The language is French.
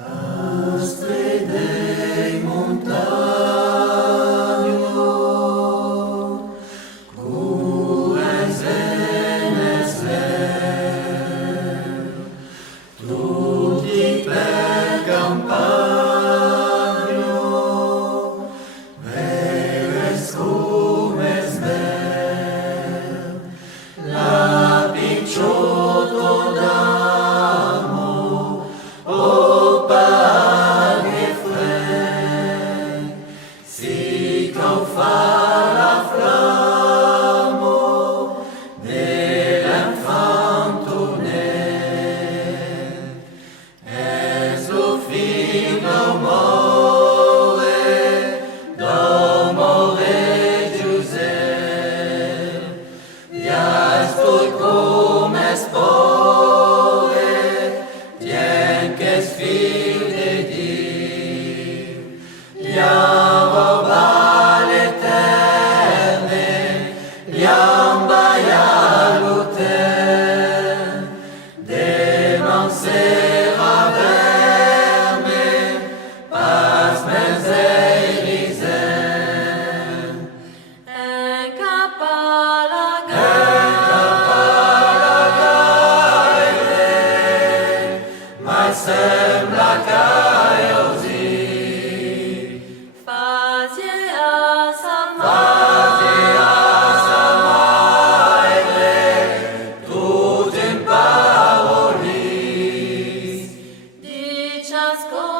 Astre Dei montagno, cures tutti per campagno, veres come la picciotto d'amo, o paghe fre, si fa la flamo dell'infantone, es lo figlio d'amore Giuseppe, ya estoy come spore, tien che es figlio de Dio, liamo vale eterne, liamba ialute, deman sera verme, pas menzerizen. Mai sembra così, Fazie a maire, tutto in paroli, di ciascun